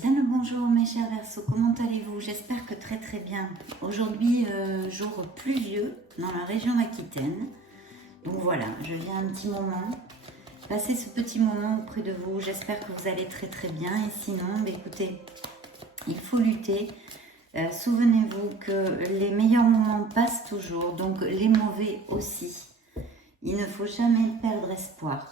Bien le bonjour mes chers Verseaux, comment allez-vous? J'espère que très très bien. Aujourd'hui, jour pluvieux dans la région d'Aquitaine. Donc voilà, je viens un petit moment passer ce petit moment auprès de vous. J'espère que vous allez très très bien. Et sinon, écoutez, il faut lutter. Souvenez-vous que les meilleurs moments passent toujours, donc les mauvais aussi. Il ne faut jamais perdre espoir.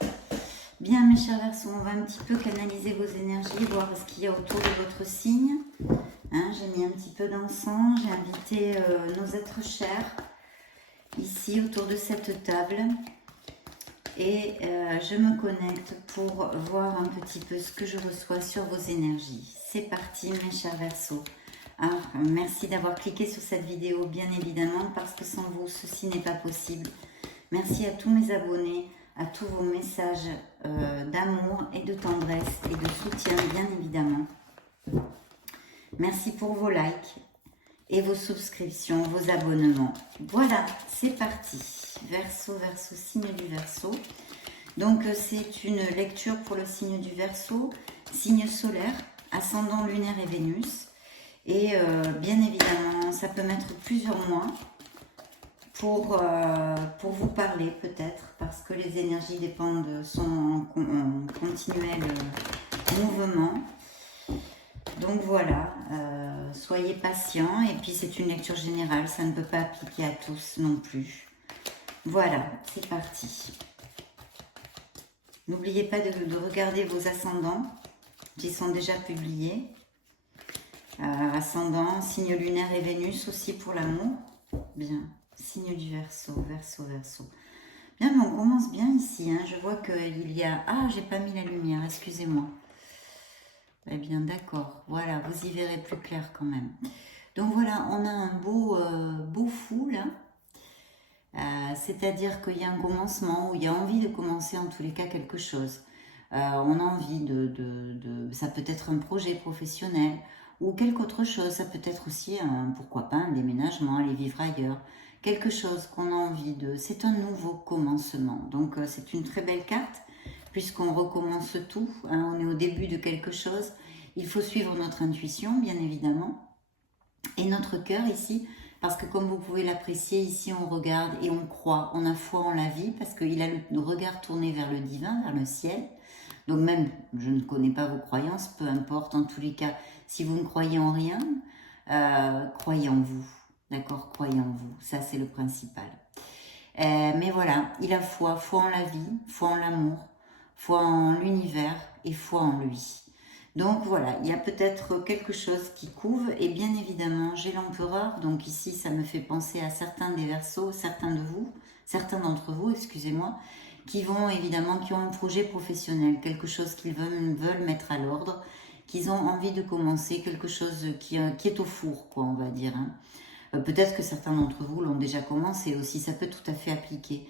Bien mes chers Verseaux, on va un petit peu canaliser vos énergies, voir ce qu'il y a autour de votre signe. J'ai mis un petit peu d'encens, j'ai invité nos êtres chers ici autour de cette table. Et je me connecte pour voir un petit peu ce que je reçois sur vos énergies. C'est parti mes chers Verseaux. Merci d'avoir cliqué sur cette vidéo bien évidemment parce que sans vous ceci n'est pas possible. Merci à tous mes abonnés, à tous vos messages d'amour et de tendresse et de soutien bien évidemment. Merci pour vos likes et vos souscriptions, vos abonnements. Voilà, c'est parti. Verseau, Verseau, signe du Verseau. Donc c'est une lecture pour le signe du Verseau, signe solaire, ascendant lunaire et Vénus. Et bien évidemment, ça peut mettre plusieurs mois pour vous parler peut-être, parce que les énergies dépendent, sont en continuel mouvement. Donc voilà, soyez patients, et puis c'est une lecture générale, ça ne peut pas appliquer à tous non plus. Voilà, c'est parti. N'oubliez pas de regarder vos ascendants, qui sont déjà publiés. Ascendant, signe lunaire et Vénus aussi pour l'amour. Bien. Signe du Verseau, Verseau, Verseau. Bien, mais on commence bien ici. Je vois qu'il y a... Ah, j'ai pas mis la lumière, excusez-moi. Eh bien, d'accord. Voilà, vous y verrez plus clair quand même. Donc voilà, on a un beau fou là. C'est-à-dire qu'il y a un commencement, où il y a envie de commencer en tous les cas quelque chose. On a envie ça peut être un projet professionnel ou quelque autre chose. Ça peut être aussi, pourquoi pas, un déménagement, aller vivre ailleurs. Quelque chose qu'on a envie de... C'est un nouveau commencement. Donc, c'est une très belle carte, puisqu'on recommence tout. On est au début de quelque chose. Il faut suivre notre intuition, bien évidemment. Et notre cœur ici, parce que comme vous pouvez l'apprécier, ici, on regarde et on croit. On a foi en la vie, parce qu'il a le regard tourné vers le divin, vers le ciel. Donc même, je ne connais pas vos croyances, peu importe. En tous les cas, si vous ne croyez en rien, croyez en vous. D'accord, croyez en vous, ça c'est le principal. Mais voilà, il a foi en la vie, foi en l'amour, foi en l'univers et foi en lui. Donc voilà, il y a peut-être quelque chose qui couve et bien évidemment, j'ai l'empereur. Donc ici, ça me fait penser à certains des Verseaux, certains d'entre vous, excusez-moi, qui vont évidemment, qui ont un projet professionnel, quelque chose qu'ils veulent mettre à l'ordre, qu'ils ont envie de commencer, quelque chose qui est au four, quoi, on va dire. Peut-être que certains d'entre vous l'ont déjà commencé aussi, ça peut tout à fait appliquer.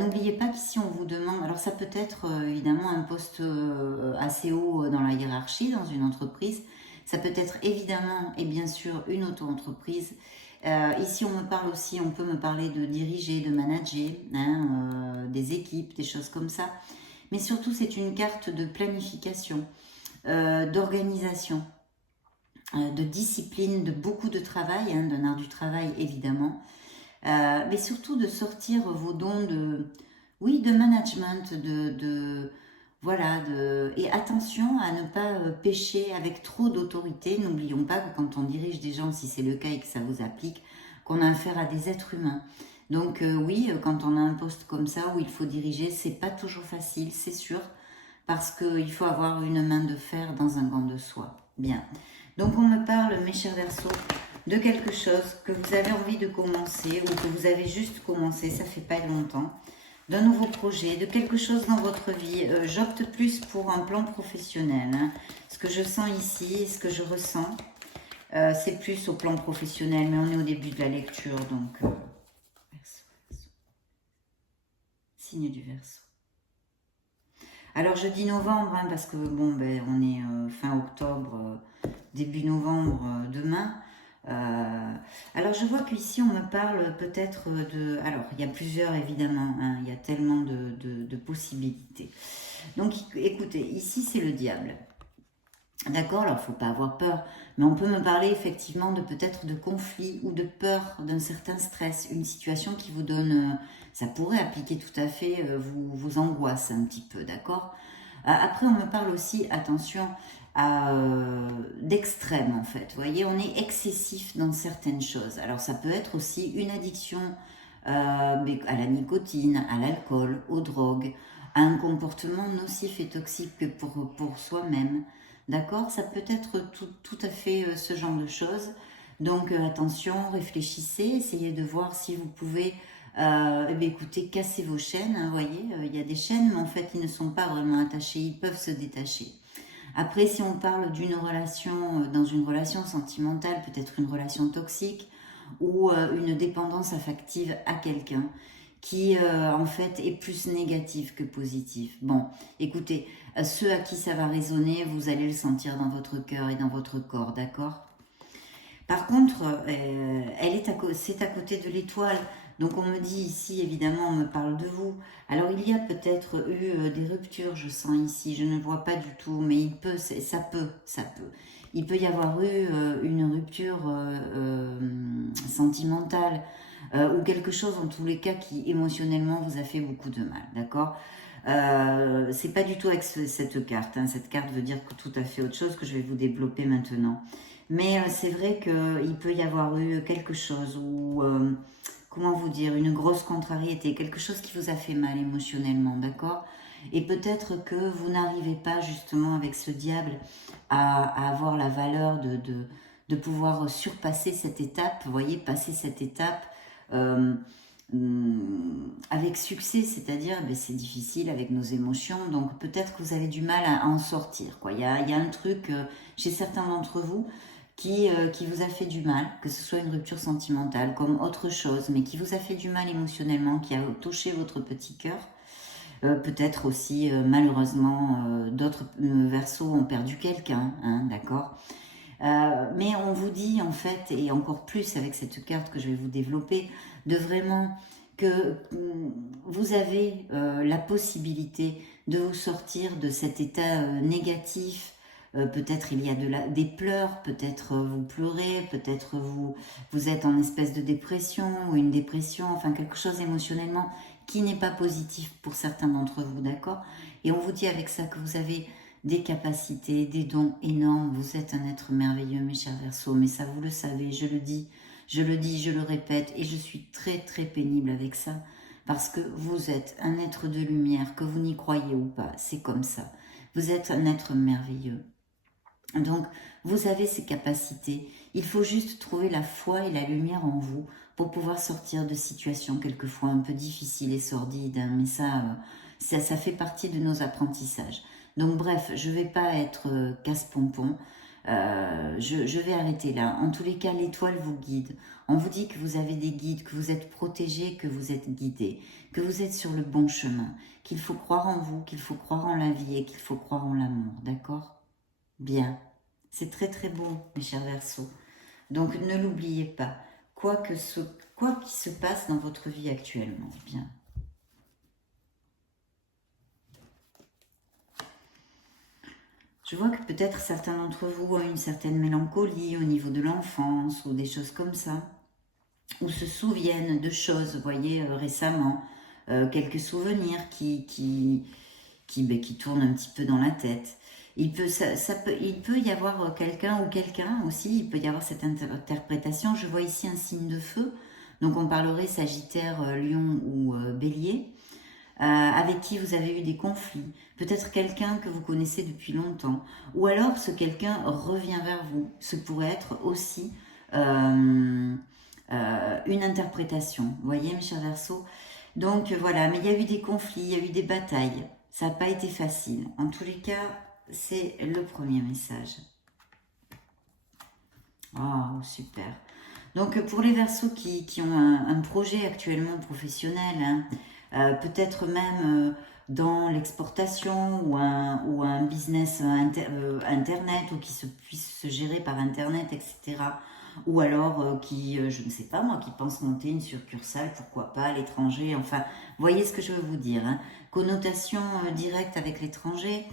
N'oubliez pas qu'ici on vous demande, alors ça peut être évidemment un poste assez haut dans la hiérarchie, dans une entreprise, ça peut être évidemment et bien sûr une auto-entreprise. Ici on me parle aussi, on peut me parler de diriger, de manager, des équipes, des choses comme ça. Mais surtout c'est une carte de planification, d'organisation, de discipline, de beaucoup de travail, d'un art du travail évidemment, mais surtout de sortir vos dons de management, voilà, et attention à ne pas pécher avec trop d'autorité. N'oublions pas que quand on dirige des gens, si c'est le cas et que ça vous applique, qu'on a affaire à des êtres humains. Donc oui, quand on a un poste comme ça où il faut diriger, c'est pas toujours facile, c'est sûr, parce qu'il faut avoir une main de fer dans un gant de soie. Bien. Donc on me parle, mes chers Verseaux, de quelque chose que vous avez envie de commencer ou que vous avez juste commencé, ça fait pas longtemps, d'un nouveau projet, de quelque chose dans votre vie. J'opte plus pour un plan professionnel. Ce que je sens ici, ce que je ressens, c'est plus au plan professionnel, mais on est au début de la lecture, donc Verseau. Signe du Verseau. Alors je dis novembre, parce que bon, on est fin octobre, début novembre demain. Alors je vois qu'ici on me parle peut-être de... Alors il y a plusieurs évidemment, il y a tellement de possibilités. Donc écoutez, ici c'est le diable. D'accord, alors il ne faut pas avoir peur, mais on peut me parler effectivement de peut-être de conflit ou de peur, d'un certain stress, une situation qui vous donne, ça pourrait appliquer tout à fait, vous angoisse un petit peu, d'accord. Après, on me parle aussi, attention, d'extrême en fait. Vous voyez, on est excessif dans certaines choses. Alors ça peut être aussi une addiction mais à la nicotine, à l'alcool, aux drogues, à un comportement nocif et toxique pour soi-même. D'accord. Ça peut être tout à fait ce genre de choses. Donc attention, réfléchissez, essayez de voir si vous pouvez eh bien, écoutez, cassez vos chaînes, hein, voyez, il y a des chaînes, mais en fait, ils ne sont pas vraiment attachés, ils peuvent se détacher. Après, si on parle d'une relation, dans une relation sentimentale, peut-être une relation toxique ou une dépendance affective à quelqu'un qui, en fait, est plus négatif que positif. Bon, écoutez, ceux à qui ça va résonner, vous allez le sentir dans votre cœur et dans votre corps, d'accord? Par contre, c'est à côté de l'étoile. Donc on me dit ici, évidemment, on me parle de vous. Alors il y a peut-être eu des ruptures, je sens ici, je ne vois pas du tout, mais ça peut. Il peut y avoir eu une rupture sentimentale ou quelque chose en tous les cas qui émotionnellement vous a fait beaucoup de mal, d'accord. C'est pas du tout avec cette carte, hein. Cette carte veut dire que tout à fait autre chose que je vais vous développer maintenant. Mais c'est vrai qu'il peut y avoir eu quelque chose ou, comment vous dire, une grosse contrariété, quelque chose qui vous a fait mal émotionnellement, d'accord. Et peut-être que vous n'arrivez pas justement avec ce diable à avoir la valeur de pouvoir surpasser cette étape, vous voyez, passer cette étape euh, avec succès, c'est-à-dire ben, c'est difficile avec nos émotions, donc peut-être que vous avez du mal à en sortir, quoi. Il y a un truc chez certains d'entre vous qui vous a fait du mal, que ce soit une rupture sentimentale comme autre chose, mais qui vous a fait du mal émotionnellement, qui a touché votre petit cœur. Peut-être aussi, malheureusement, d'autres versos ont perdu quelqu'un, hein, d'accord. Mais on vous dit en fait, et encore plus avec cette carte que je vais vous développer, de vraiment que vous avez la possibilité de vous sortir de cet état négatif. Peut-être il y a des pleurs, peut-être vous pleurez, peut-être vous êtes en espèce de dépression ou une dépression, enfin quelque chose émotionnellement qui n'est pas positif pour certains d'entre vous, d'accord. Et on vous dit avec ça que vous avez des capacités, des dons énormes. Vous êtes un être merveilleux, mes chers Verseaux, mais ça vous le savez, je le dis, je le répète, et je suis très très pénible avec ça, parce que vous êtes un être de lumière, que vous n'y croyez ou pas, c'est comme ça. Vous êtes un être merveilleux. Donc, vous avez ces capacités. Il faut juste trouver la foi et la lumière en vous pour pouvoir sortir de situations quelquefois un peu difficiles et sordides, hein, mais ça fait partie de nos apprentissages. Donc bref, je ne vais pas être casse-pompon, je vais arrêter là. En tous les cas, l'étoile vous guide. On vous dit que vous avez des guides, que vous êtes protégés, que vous êtes guidés, que vous êtes sur le bon chemin, qu'il faut croire en vous, qu'il faut croire en la vie et qu'il faut croire en l'amour, d'accord? Bien. C'est très très beau, mes chers Verseaux. Donc ne l'oubliez pas, quoi qu'il se passe dans votre vie actuellement. Bien. Je vois que peut-être certains d'entre vous ont une certaine mélancolie au niveau de l'enfance ou des choses comme ça, ou se souviennent de choses, vous voyez, récemment, quelques souvenirs qui tournent un petit peu dans la tête. Il peut y avoir quelqu'un ou quelqu'un aussi, il peut y avoir cette interprétation. Je vois ici un signe de feu, donc on parlerait Sagittaire, Lion ou Bélier, avec qui vous avez eu des conflits. Peut-être quelqu'un que vous connaissez depuis longtemps, ou alors ce quelqu'un revient vers vous. Ce pourrait être aussi une interprétation. Vous voyez, mes chers Verseaux. Donc voilà, mais il y a eu des conflits, il y a eu des batailles. Ça n'a pas été facile. En tous les cas, c'est le premier message. Oh, super. Donc pour les Verseaux qui ont un projet actuellement professionnel, hein, peut-être même dans l'exportation ou un business internet ou qui puisse se gérer par internet, etc. Ou alors je ne sais pas moi, qui pense monter une succursale, pourquoi pas à l'étranger. Enfin, voyez ce que je veux vous dire, hein. Connotation directe avec l'étranger.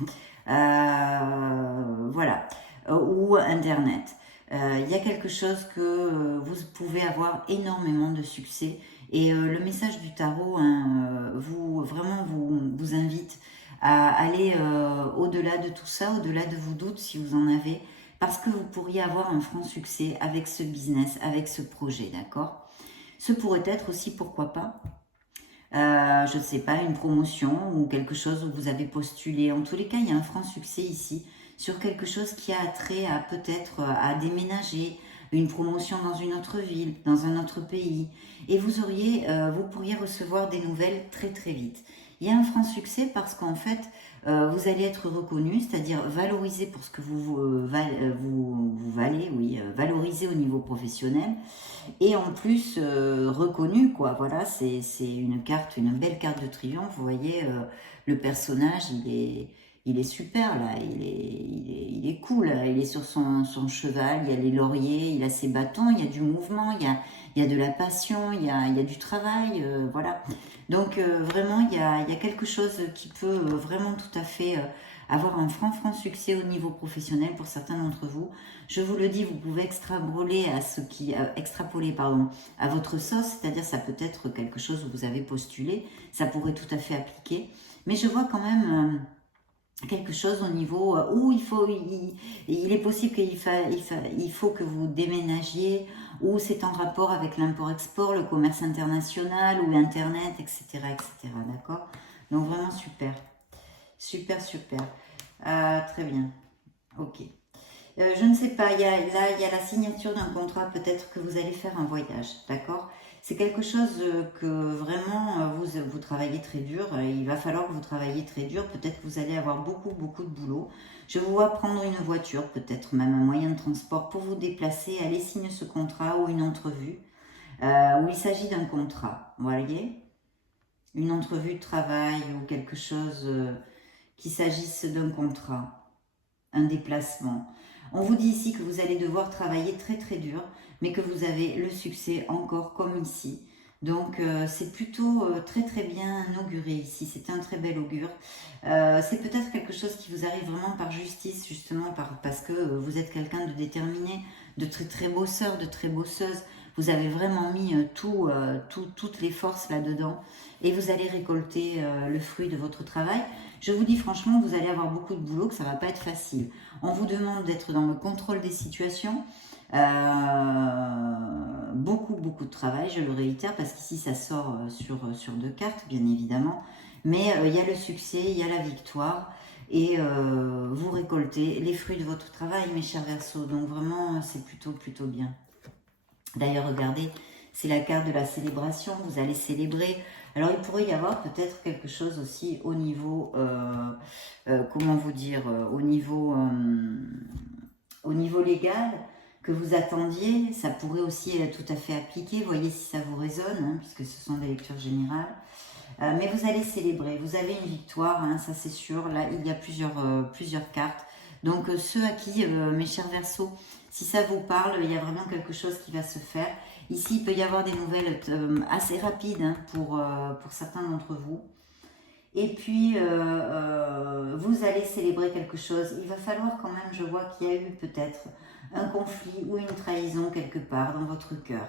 voilà, ou Internet. Il y a quelque chose que vous pouvez avoir énormément de succès. Et le message du tarot hein, vous invite à aller au-delà de tout ça, au-delà de vos doutes si vous en avez, parce que vous pourriez avoir un franc succès avec ce business, avec ce projet, d'accord? Ce pourrait être aussi, pourquoi pas, je ne sais pas, une promotion ou quelque chose où vous avez postulé. En tous les cas, il y a un franc succès ici sur quelque chose qui a trait à peut-être à déménager, une promotion dans une autre ville, dans un autre pays. Et vous pourriez recevoir des nouvelles très très vite. Il y a un franc succès parce qu'en fait, vous allez être reconnu, c'est-à-dire valorisé pour ce que vous valez, oui, valorisé au niveau professionnel et en plus reconnu quoi. Voilà, c'est une belle carte de triomphe. Vous voyez, le personnage, il est super là, il est cool. Là. Il est sur son cheval, il y a les lauriers, il a ses bâtons, il y a du mouvement, il y a de la passion, il y a du travail, voilà. Donc vraiment, il y a quelque chose qui peut vraiment tout à fait avoir un franc succès au niveau professionnel pour certains d'entre vous. Je vous le dis, vous pouvez extrapoler pardon, à votre sauce, c'est-à-dire ça peut être quelque chose où vous avez postulé, ça pourrait tout à fait appliquer. Mais je vois quand même quelque chose au niveau où il est possible il faut que vous déménagiez, ou c'est en rapport avec l'import-export, le commerce international ou Internet, etc. etc. D'accord? Donc vraiment super. Super, super. Très bien. Ok. Je ne sais pas, là, il y a la signature d'un contrat, peut-être que vous allez faire un voyage, d'accord? C'est quelque chose que vraiment, vous travaillez très dur, il va falloir que vous travailliez très dur, peut-être que vous allez avoir beaucoup, beaucoup de boulot. Je vous vois prendre une voiture, peut-être même un moyen de transport pour vous déplacer, aller signer ce contrat ou une entrevue, où il s'agit d'un contrat, vous voyez? Une entrevue de travail ou quelque chose qu'il s'agisse d'un contrat, un déplacement. On vous dit ici que vous allez devoir travailler très très dur, mais que vous avez le succès encore comme ici. Donc c'est plutôt très très bien auguré ici, c'est un très bel augure. C'est peut-être quelque chose qui vous arrive vraiment par justice, justement parce que vous êtes quelqu'un de déterminé, de très très bosseur, de très bosseuse. Vous avez vraiment mis toutes les forces là-dedans et vous allez récolter le fruit de votre travail. Je vous dis franchement, vous allez avoir beaucoup de boulot, que ça ne va pas être facile. On vous demande d'être dans le contrôle des situations. Beaucoup, beaucoup de travail, je le réitère, parce qu'ici ça sort sur deux cartes, bien évidemment. Mais il y a le succès, il y a la victoire. Et vous récoltez les fruits de votre travail, mes chers Verseaux. Donc vraiment, c'est plutôt, plutôt bien. D'ailleurs, regardez, c'est la carte de la célébration. Vous allez célébrer. Alors, il pourrait y avoir peut-être quelque chose aussi au niveau, comment vous dire, au niveau légal que vous attendiez. Ça pourrait aussi être tout à fait appliqué. Voyez si ça vous résonne, hein, puisque ce sont des lectures générales. Mais vous allez célébrer. Vous avez une victoire, hein, ça c'est sûr. Là, il y a plusieurs cartes. Donc, ceux à qui, mes chers Verseaux, si ça vous parle, il y a vraiment quelque chose qui va se faire. Ici, il peut y avoir des nouvelles assez rapides hein, pour certains d'entre vous. Et puis, vous allez célébrer quelque chose. Il va falloir quand même, je vois qu'il y a eu peut-être un conflit ou une trahison quelque part dans votre cœur.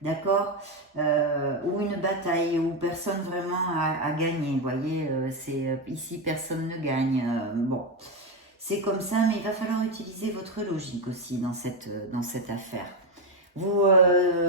D'accord, ou une bataille où personne vraiment a gagné. Vous voyez, ici, personne ne gagne. Bon, c'est comme ça, mais il va falloir utiliser votre logique aussi dans cette affaire.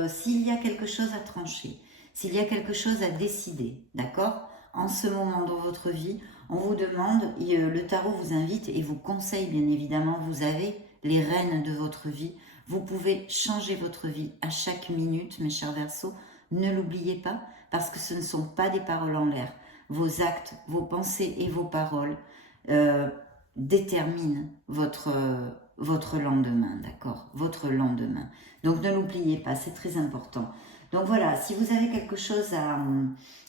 S'il y a quelque chose à trancher, s'il y a quelque chose à décider, d'accord, en ce moment dans votre vie, on vous demande, le tarot vous invite et vous conseille bien évidemment, vous avez les rênes de votre vie, vous pouvez changer votre vie à chaque minute, mes chers Verseaux, ne l'oubliez pas, parce que ce ne sont pas des paroles en l'air. Vos actes, vos pensées et vos paroles déterminent votre lendemain, d'accord? Votre lendemain. Donc ne l'oubliez pas, c'est très important. Donc voilà, si vous avez quelque chose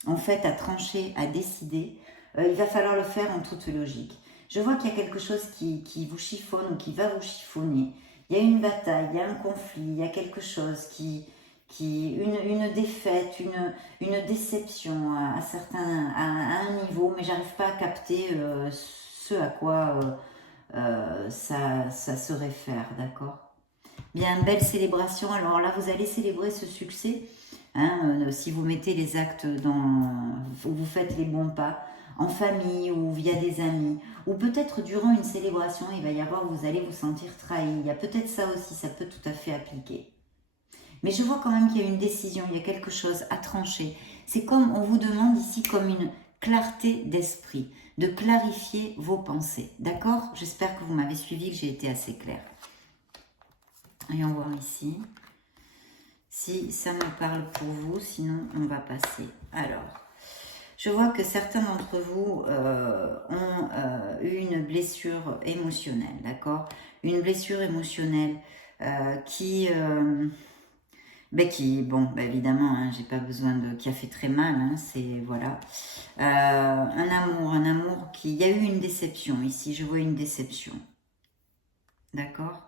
en fait, à trancher, à décider, il va falloir le faire en toute logique. Je vois qu'il y a quelque chose qui vous chiffonne ou qui va vous chiffonner. Il y a une bataille, il y a un conflit, il y a quelque chose une défaite, une déception à un niveau, mais j'arrive pas à capter ce à quoi ça se réfère, d'accord? Bien, belle célébration. Alors là, vous allez célébrer ce succès. Hein, si vous mettez les actes vous faites les bons pas, en famille ou via des amis, ou peut-être durant une célébration, il va y avoir, vous allez vous sentir trahi. Il y a peut-être ça aussi, ça peut tout à fait appliquer. Mais je vois quand même qu'il y a une décision, il y a quelque chose à trancher. C'est comme, on vous demande ici comme une clarté d'esprit, de clarifier vos pensées. D'accord? J'espère que vous m'avez suivi, que j'ai été assez claire. Voyons voir ici. Si ça me parle pour vous, sinon on va passer. Alors, je vois que certains d'entre vous ont eu une blessure émotionnelle, d'accord? Une blessure émotionnelle bon, évidemment, hein, j'ai pas besoin qui a fait très mal, hein, c'est, voilà. Un amour il y a eu une déception ici, je vois une déception, d'accord?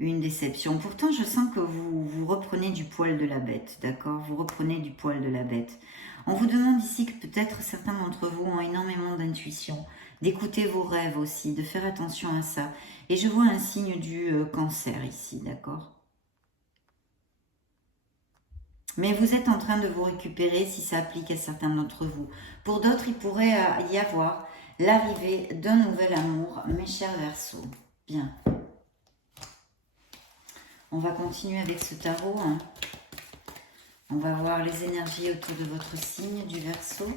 Une déception. Pourtant, je sens que vous reprenez du poil de la bête, d'accord? Vous reprenez du poil de la bête. On vous demande ici que peut-être certains d'entre vous ont énormément d'intuition, d'écouter vos rêves aussi, de faire attention à ça. Et je vois un signe du cancer ici, d'accord? Mais vous êtes en train de vous récupérer si ça applique à certains d'entre vous. Pour d'autres, il pourrait y avoir l'arrivée d'un nouvel amour, mes chers Verseaux. Bien. On va continuer avec ce tarot. Hein. On va voir les énergies autour de votre signe du Verseau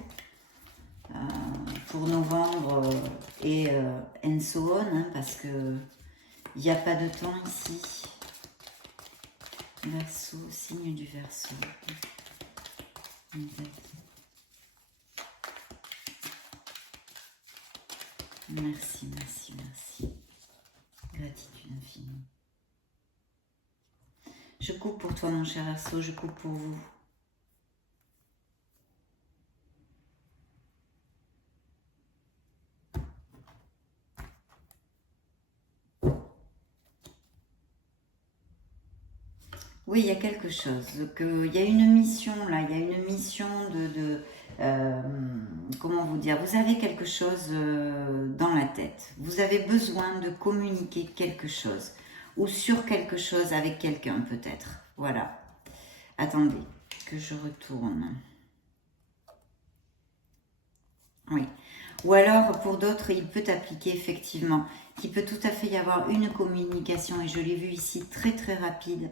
pour novembre and so on, hein, parce que il n'y a pas de temps ici. Verseau, signe du Verseau. Merci, merci, merci. Gratitude infinie. Je coupe pour toi, mon cher Verseau, je coupe pour vous. Oui, il y a quelque chose. Il y a une mission là, il y a une mission comment vous dire, vous avez quelque chose dans la tête. Vous avez besoin de communiquer quelque chose ou sur quelque chose avec quelqu'un peut-être. Voilà. Attendez, que je retourne. Oui. Ou alors, pour d'autres, il peut appliquer effectivement qu'il peut tout à fait y avoir une communication, et je l'ai vu ici très très rapide,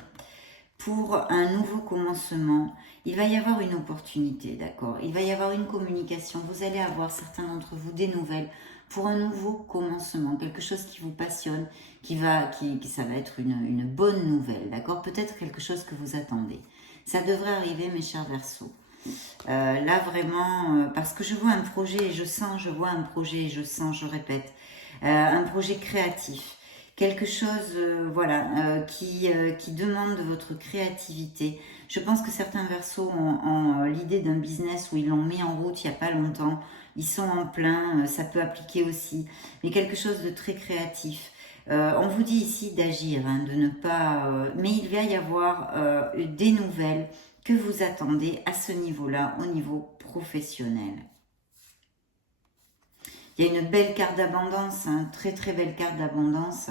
pour un nouveau commencement. Il va y avoir une opportunité, d'accord? Il va y avoir une communication. Vous allez avoir, certains d'entre vous, des nouvelles pour un nouveau commencement, quelque chose qui vous passionne, ça va être une bonne nouvelle, d'accord? Peut-être quelque chose que vous attendez. Ça devrait arriver, mes chers Verseaux. Là, vraiment, parce que je vois un projet et je sens, je vois un projet et je sens, je répète, un projet créatif. Quelque chose, voilà, qui demande de votre créativité. Je pense que certains Verseaux ont l'idée d'un business où ils l'ont mis en route il n'y a pas longtemps. Ils sont en plein, ça peut appliquer aussi. Mais quelque chose de très créatif. On vous dit ici d'agir, hein, de ne pas... mais il va y avoir des nouvelles que vous attendez à ce niveau-là, au niveau professionnel. Il y a une belle carte d'abondance, hein, très très belle carte d'abondance.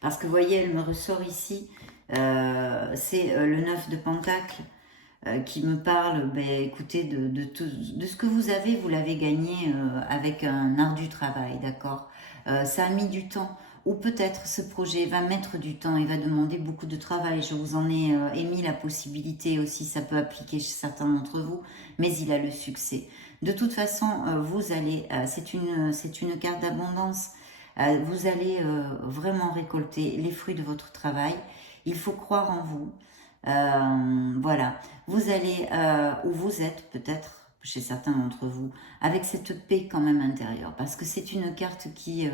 Parce que vous voyez, elle me ressort ici, c'est le 9 de Pentacle qui me parle, écoutez, de ce que vous avez, vous l'avez gagné avec un ardu travail, d'accord? Ça a mis du temps. Ou peut-être ce projet va mettre du temps et va demander beaucoup de travail. Je vous en ai émis la possibilité aussi, ça peut appliquer chez certains d'entre vous, mais il a le succès. De toute façon, vous allez, c'est une carte d'abondance, vous allez vraiment récolter les fruits de votre travail. Il faut croire en vous. Voilà, vous allez, où vous êtes peut-être, chez certains d'entre vous, avec cette paix quand même intérieure, parce que c'est une carte qui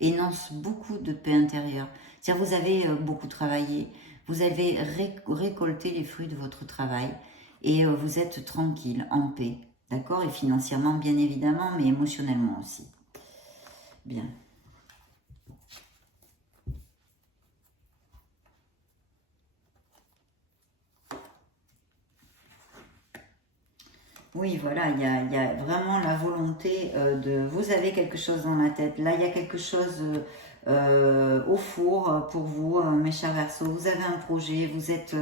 énonce beaucoup de paix intérieure. C'est-à-dire vous avez beaucoup travaillé, vous avez récolté les fruits de votre travail, et vous êtes tranquille, en paix, d'accord? Et financièrement bien évidemment, mais émotionnellement aussi. Bien. Oui, voilà, il y a vraiment la volonté de... Vous avez quelque chose dans la tête. Là, il y a quelque chose au four pour vous, mes chers Verseaux. Vous avez un projet, vous êtes...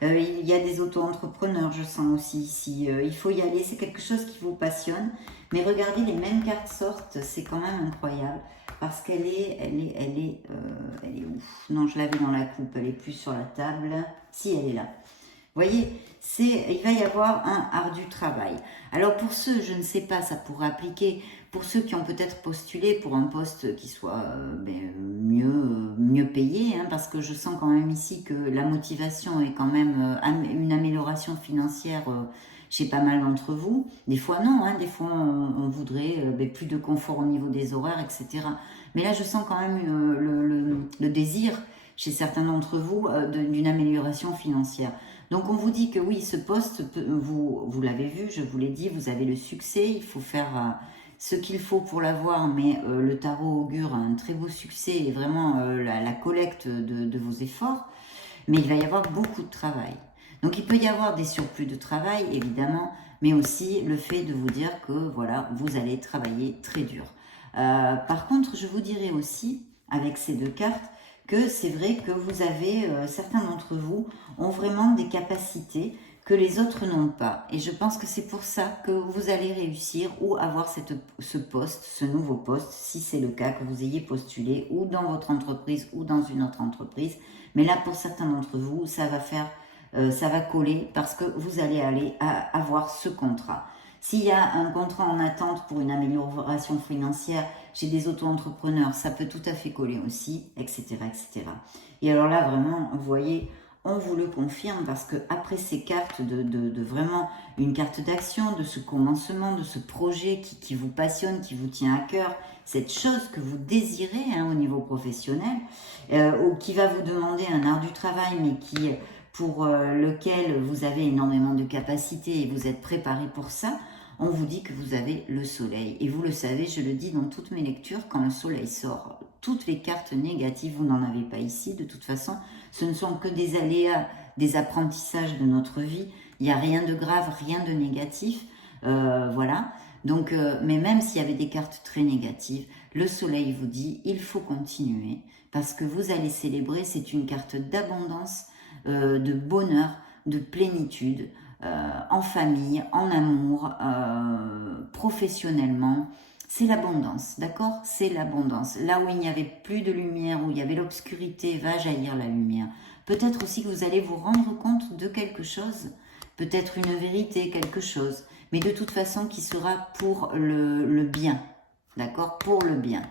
il y a des auto-entrepreneurs, je sens aussi ici. Il faut y aller, c'est quelque chose qui vous passionne. Mais regardez, les mêmes cartes sortent, c'est quand même incroyable. Parce elle est ouf. Non, je l'avais dans la coupe, elle est plus sur la table. Si, elle est là. Voyez, il va y avoir un ardu travail. Alors pour ceux, je ne sais pas, ça pourrait appliquer pour ceux qui ont peut-être postulé pour un poste qui soit mieux payé, hein, parce que je sens quand même ici que la motivation est quand même une amélioration financière chez pas mal d'entre vous. Des fois non, hein, des fois on voudrait plus de confort au niveau des horaires, etc. Mais là je sens quand même le désir chez certains d'entre vous d'une amélioration financière. Donc on vous dit que oui, ce poste, vous l'avez vu, je vous l'ai dit, vous avez le succès, il faut faire ce qu'il faut pour l'avoir, mais le tarot augure un très beau succès et vraiment la collecte de vos efforts, mais il va y avoir beaucoup de travail. Donc il peut y avoir des surplus de travail, évidemment, mais aussi le fait de vous dire que voilà, vous allez travailler très dur. Par contre, je vous dirais aussi, avec ces deux cartes, que c'est vrai que vous avez, certains d'entre vous ont vraiment des capacités que les autres n'ont pas. Et je pense que c'est pour ça que vous allez réussir ou avoir ce poste, ce nouveau poste, si c'est le cas, que vous ayez postulé ou dans votre entreprise ou dans une autre entreprise. Mais là, pour certains d'entre vous, ça va coller parce que vous allez avoir ce contrat. S'il y a un contrat en attente pour une amélioration financière chez des auto-entrepreneurs, ça peut tout à fait coller aussi, etc., etc. Et alors là, vraiment, vous voyez, on vous le confirme parce que après ces cartes de vraiment une carte d'action, de ce commencement, de ce projet qui vous passionne, qui vous tient à cœur, cette chose que vous désirez au niveau professionnel, ou qui va vous demander un ardu travail, mais pour lequel vous avez énormément de capacités et vous êtes préparé pour ça, on vous dit que vous avez le soleil. Et vous le savez, je le dis dans toutes mes lectures, quand le soleil sort, toutes les cartes négatives, vous n'en avez pas ici. De toute façon, ce ne sont que des aléas, des apprentissages de notre vie. Il n'y a rien de grave, rien de négatif. Voilà. Donc, mais même s'il y avait des cartes très négatives, le soleil vous dit, il faut continuer parce que vous allez célébrer. C'est une carte d'abondance, de bonheur, de plénitude. En famille, en amour, professionnellement, c'est l'abondance, d'accord? C'est l'abondance. Là où il n'y avait plus de lumière, où il y avait l'obscurité, va jaillir la lumière. Peut-être aussi que vous allez vous rendre compte de quelque chose, peut-être une vérité, quelque chose, mais de toute façon qui sera pour le bien, d'accord? Pour le bien.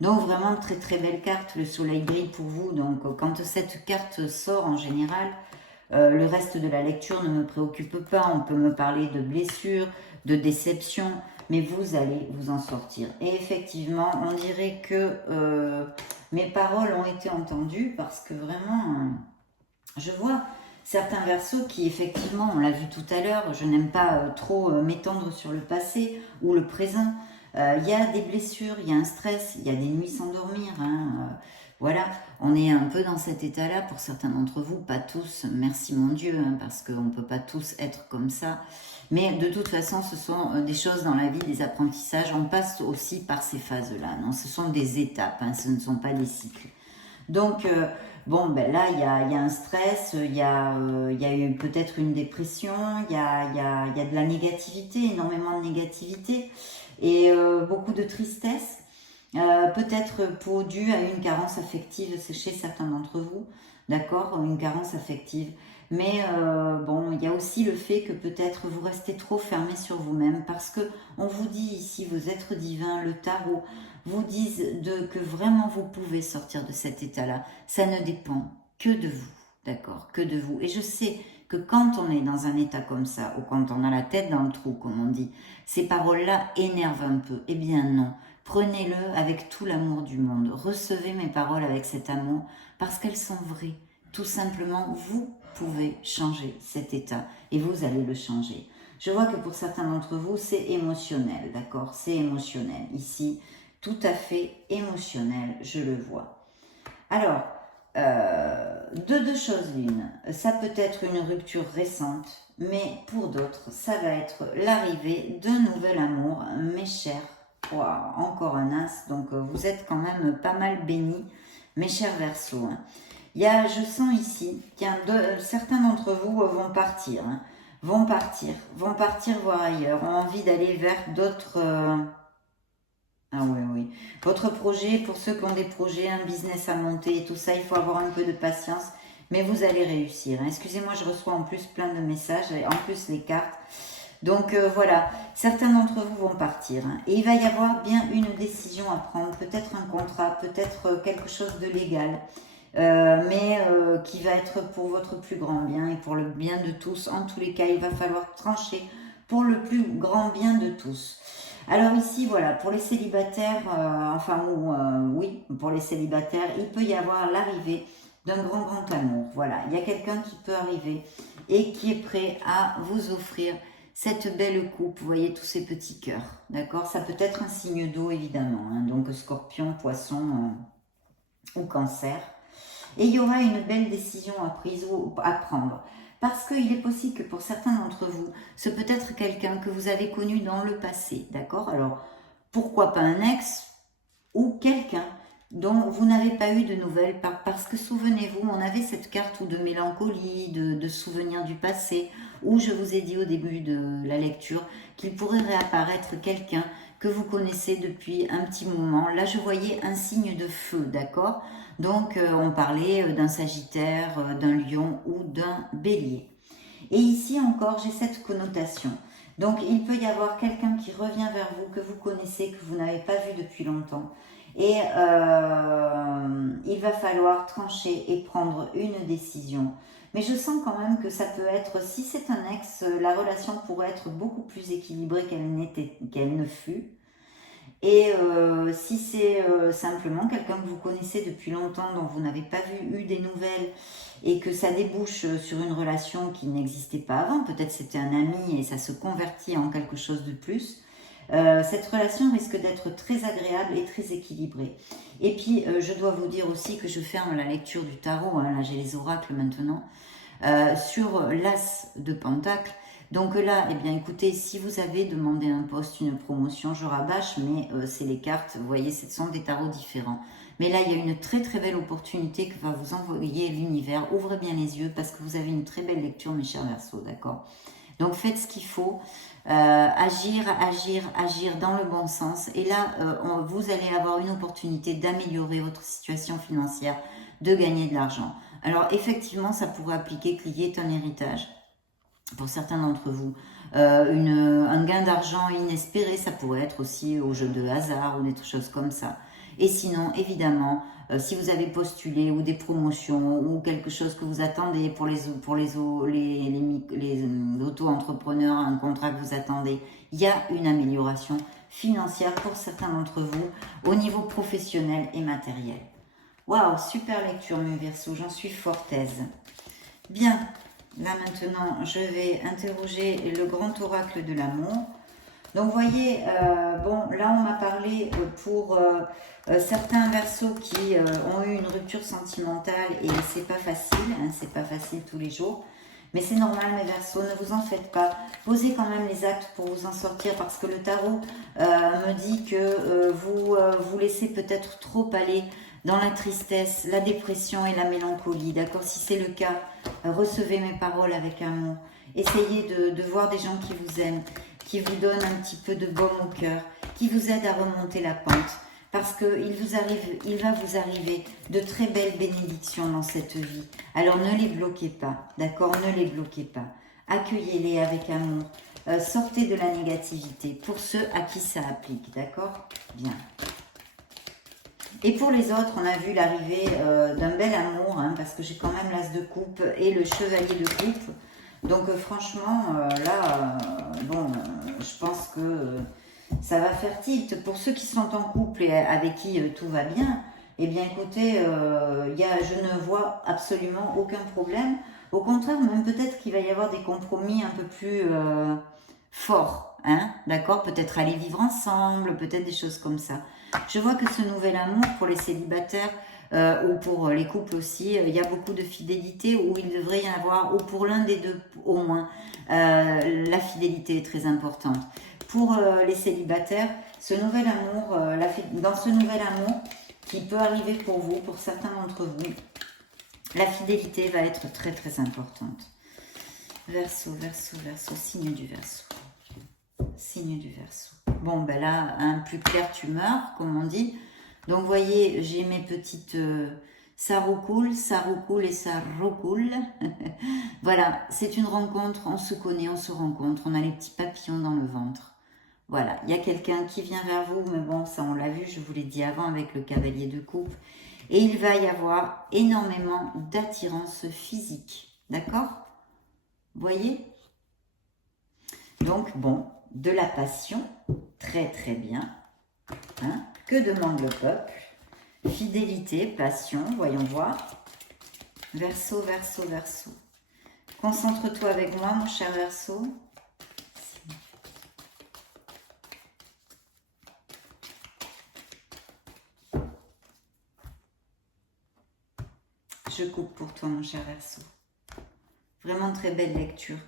Donc vraiment très très belle carte, le soleil brille pour vous. Donc quand cette carte sort en général, le reste de la lecture ne me préoccupe pas. On peut me parler de blessures, de déceptions, mais vous allez vous en sortir. Et effectivement, on dirait que mes paroles ont été entendues parce que vraiment, je vois certains versos qui effectivement, on l'a vu tout à l'heure, je n'aime pas trop m'étendre sur le passé ou le présent. Il y a des blessures, il y a un stress, il y a des nuits sans dormir. Voilà, on est un peu dans cet état-là pour certains d'entre vous, pas tous, merci mon Dieu, parce qu'on ne peut pas tous être comme ça. Mais de toute façon, ce sont des choses dans la vie, des apprentissages. On passe aussi par ces phases-là. Non, ce sont des étapes, ce ne sont pas des cycles. Donc, bon, ben là, il y a un stress, il y a eu peut-être une dépression, il y a de la négativité, énormément de négativité et beaucoup de tristesse. Peut-être dû à une carence affective chez certains d'entre vous, d'accord, une carence affective. Mais bon, il y a aussi le fait que peut-être vous restez trop fermé sur vous-même parce que on vous dit ici, vos êtres divins, le tarot, vous disent que vraiment vous pouvez sortir de cet état-là. Ça ne dépend que de vous, d'accord, que de vous. Et je sais que quand on est dans un état comme ça, ou quand on a la tête dans le trou, comme on dit, ces paroles-là énervent un peu. Eh bien non. Prenez-le avec tout l'amour du monde. Recevez mes paroles avec cet amour parce qu'elles sont vraies. Tout simplement, vous pouvez changer cet état et vous allez le changer. Je vois que pour certains d'entre vous, c'est émotionnel, d'accord? C'est émotionnel. Ici, tout à fait émotionnel, je le vois. Alors, de deux choses l'une. Ça peut être une rupture récente, mais pour d'autres, ça va être l'arrivée d'un nouvel amour, mes chers. Waouh, encore un as, donc vous êtes quand même pas mal bénis, mes chers Verseaux. Hein. Je sens ici qu'il y a certains d'entre vous vont partir, hein, vont partir voir ailleurs, ont envie d'aller vers d'autres... Ah oui, oui. Votre projet, pour ceux qui ont des projets, un business à monter et tout ça, il faut avoir un peu de patience, mais vous allez réussir. Hein. Excusez-moi, je reçois en plus plein de messages, et en plus les cartes. Donc voilà, certains d'entre vous vont partir. Hein. Et il va y avoir bien une décision à prendre, peut-être un contrat, peut-être quelque chose de légal, mais qui va être pour votre plus grand bien et pour le bien de tous. En tous les cas, il va falloir trancher pour le plus grand bien de tous. Alors ici, voilà, pour les célibataires, oui, pour les célibataires, il peut y avoir l'arrivée d'un grand amour. Voilà, il y a quelqu'un qui peut arriver et qui est prêt à vous offrir cette belle coupe. Vous voyez tous ces petits cœurs, d'accord? Ça peut être un signe d'eau, évidemment, hein, donc scorpion, poisson ou cancer. Et il y aura une belle décision à prendre. Parce qu'il est possible que pour certains d'entre vous, ce peut être quelqu'un que vous avez connu dans le passé, d'accord? Alors, pourquoi pas un ex ou quelqu'un dont vous n'avez pas eu de nouvelles, parce que souvenez-vous, on avait cette carte de mélancolie, de souvenirs du passé, où je vous ai dit au début de la lecture qu'il pourrait réapparaître quelqu'un que vous connaissez depuis un petit moment. Là, je voyais un signe de feu, d'accord? Donc, on parlait d'un Sagittaire, d'un Lion ou d'un Bélier. Et ici encore, j'ai cette connotation. Donc, il peut y avoir quelqu'un qui revient vers vous, que vous connaissez, que vous n'avez pas vu depuis longtemps. Et il va falloir trancher et prendre une décision. Mais je sens quand même que ça peut être, si c'est un ex, la relation pourrait être beaucoup plus équilibrée qu'elle ne fut. Et si c'est simplement quelqu'un que vous connaissez depuis longtemps, dont vous n'avez pas eu des nouvelles, et que ça débouche sur une relation qui n'existait pas avant, peut-être c'était un ami et ça se convertit en quelque chose de plus, cette relation risque d'être très agréable et très équilibrée. Et puis, je dois vous dire aussi que je ferme la lecture du tarot, hein, là j'ai les oracles maintenant, sur l'as de Pentacle. Donc là, eh bien écoutez, si vous avez demandé un poste, une promotion, je rabâche, mais c'est les cartes, vous voyez, ce sont des tarots différents. Mais là, il y a une très très belle opportunité que va vous envoyer l'univers. Ouvrez bien les yeux parce que vous avez une très belle lecture, mes chers Verseaux, d'accord? Donc faites ce qu'il faut, agir dans le bon sens. Et là, vous allez avoir une opportunité d'améliorer votre situation financière, de gagner de l'argent. Alors effectivement, ça pourrait appliquer qu'il y ait un héritage. Pour certains d'entre vous, un gain d'argent inespéré, ça pourrait être aussi au jeu de hasard ou des choses comme ça. Et sinon, évidemment, si vous avez postulé ou des promotions ou quelque chose que vous attendez pour les auto-entrepreneurs, un contrat que vous attendez, il y a une amélioration financière pour certains d'entre vous au niveau professionnel et matériel. Waouh, super lecture, mes Verseaux, j'en suis fort aise. Bien. Là maintenant, je vais interroger le grand oracle de l'amour. Donc, vous voyez, bon, là on m'a parlé pour certains Verseaux qui ont eu une rupture sentimentale et c'est pas facile, hein, c'est pas facile tous les jours. Mais c'est normal, mes Verseaux, ne vous en faites pas. Posez quand même les actes pour vous en sortir parce que le tarot me dit que vous laissez peut-être trop aller dans la tristesse, la dépression et la mélancolie, d'accord? Si c'est le cas, recevez mes paroles avec amour. Essayez de voir des gens qui vous aiment, qui vous donnent un petit peu de baume au cœur, qui vous aident à remonter la pente. Parce qu'il va vous arriver de très belles bénédictions dans cette vie. Alors ne les bloquez pas, d'accord? Ne les bloquez pas. Accueillez-les avec amour. Sortez de la négativité pour ceux à qui ça applique, d'accord? Bien. Et pour les autres, on a vu l'arrivée d'un bel amour, hein, parce que j'ai quand même l'as de coupe et le chevalier de coupe. Donc franchement, là, je pense que ça va faire tilt. Pour ceux qui sont en couple et avec qui tout va bien, eh bien écoutez, je ne vois absolument aucun problème. Au contraire, même peut-être qu'il va y avoir des compromis un peu plus forts, hein, d'accord? Peut-être aller vivre ensemble, peut-être des choses comme ça. Je vois que ce nouvel amour pour les célibataires ou pour les couples aussi, il y a beaucoup de fidélité où il devrait y en avoir, ou pour l'un des deux au moins, la fidélité est très importante. Pour les célibataires, ce nouvel amour, dans ce nouvel amour qui peut arriver pour vous, pour certains d'entre vous, la fidélité va être très très importante. Verseau, Verseau, Verseau, signe du Verseau. Signe du Verseau. Bon, ben là, un plus clair tu meurs, comme on dit. Donc, vous voyez, j'ai mes petites... ça recoule et ça recoule. Voilà, c'est une rencontre, on se connaît, on se rencontre, on a les petits papillons dans le ventre. Voilà, il y a quelqu'un qui vient vers vous, mais bon, ça on l'a vu, je vous l'ai dit avant avec le cavalier de coupe. Et il va y avoir énormément d'attirance physique, d'accord? Vous voyez? Donc, bon, de la passion, très très bien. Hein? Que demande le peuple? Fidélité, passion, voyons voir. Verseau, Verseau, Verseau. Concentre-toi avec moi, mon cher Verseau. Je coupe pour toi, mon cher Verseau. Vraiment très belle lecture.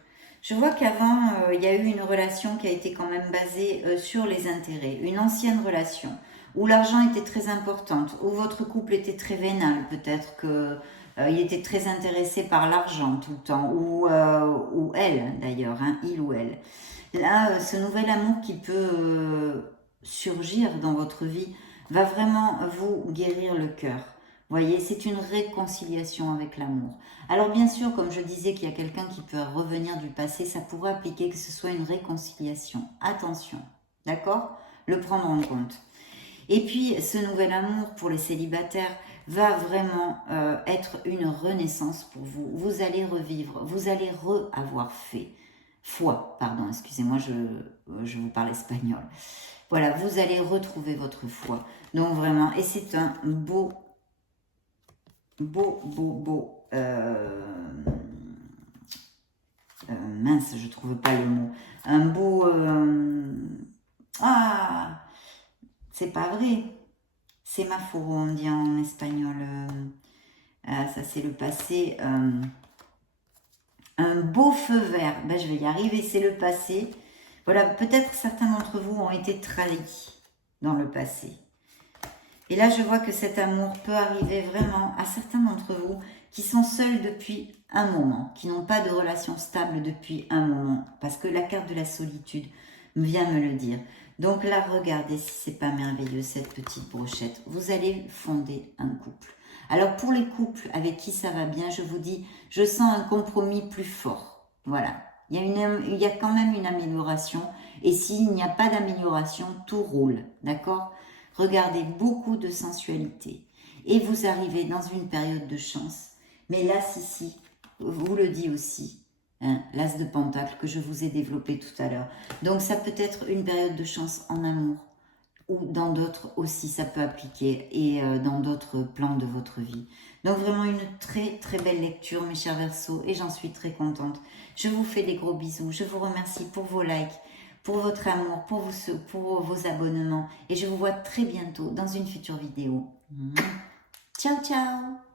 Je vois qu'avant, il y a eu une relation qui a été quand même basée sur les intérêts. Une ancienne relation où l'argent était très importante, où votre couple était très vénal. Peut-être qu'il était très intéressé par l'argent tout le temps. Ou elle, d'ailleurs, hein, il ou elle. Là, ce nouvel amour qui peut surgir dans votre vie va vraiment vous guérir le cœur. Voyez, c'est une réconciliation avec l'amour. Alors bien sûr, comme je disais qu'il y a quelqu'un qui peut revenir du passé, ça pourrait impliquer que ce soit une réconciliation. Attention, d'accord? Le prendre en compte. Et puis, ce nouvel amour pour les célibataires va vraiment être une renaissance pour vous. Vous allez revivre, vous allez avoir fait. Pardon, excusez-moi, je vous parle espagnol. Voilà, vous allez retrouver votre foi. Donc vraiment, et c'est un beau mince, je trouve pas le mot. Un beau... c'est pas vrai. Sémaphoro, on dit en espagnol. Ça, c'est le passé. Un beau feu vert. Ben, je vais y arriver, c'est le passé. Voilà, peut-être certains d'entre vous ont été trahis dans le passé. Et là, je vois que cet amour peut arriver vraiment à certains d'entre vous qui sont seuls depuis un moment, qui n'ont pas de relation stable depuis un moment, parce que la carte de la solitude vient me le dire. Donc là, regardez si c'est pas merveilleux, cette petite brochette. Vous allez fonder un couple. Alors, pour les couples avec qui ça va bien, je vous dis, je sens un compromis plus fort. Voilà. Il y a quand même une amélioration. Et s'il n'y a pas d'amélioration, tout roule. D'accord ? Regardez, beaucoup de sensualité. Et vous arrivez dans une période de chance. Mais là, si, vous le dit aussi, hein, l'as de pentacle que je vous ai développé tout à l'heure. Donc, ça peut être une période de chance en amour. Ou dans d'autres aussi, ça peut appliquer. Et dans d'autres plans de votre vie. Donc, vraiment une très, très belle lecture, mes chers Verseaux. Et j'en suis très contente. Je vous fais des gros bisous. Je vous remercie pour vos likes, pour votre amour, pour vos abonnements. Et je vous vois très bientôt dans une future vidéo. Ciao, ciao!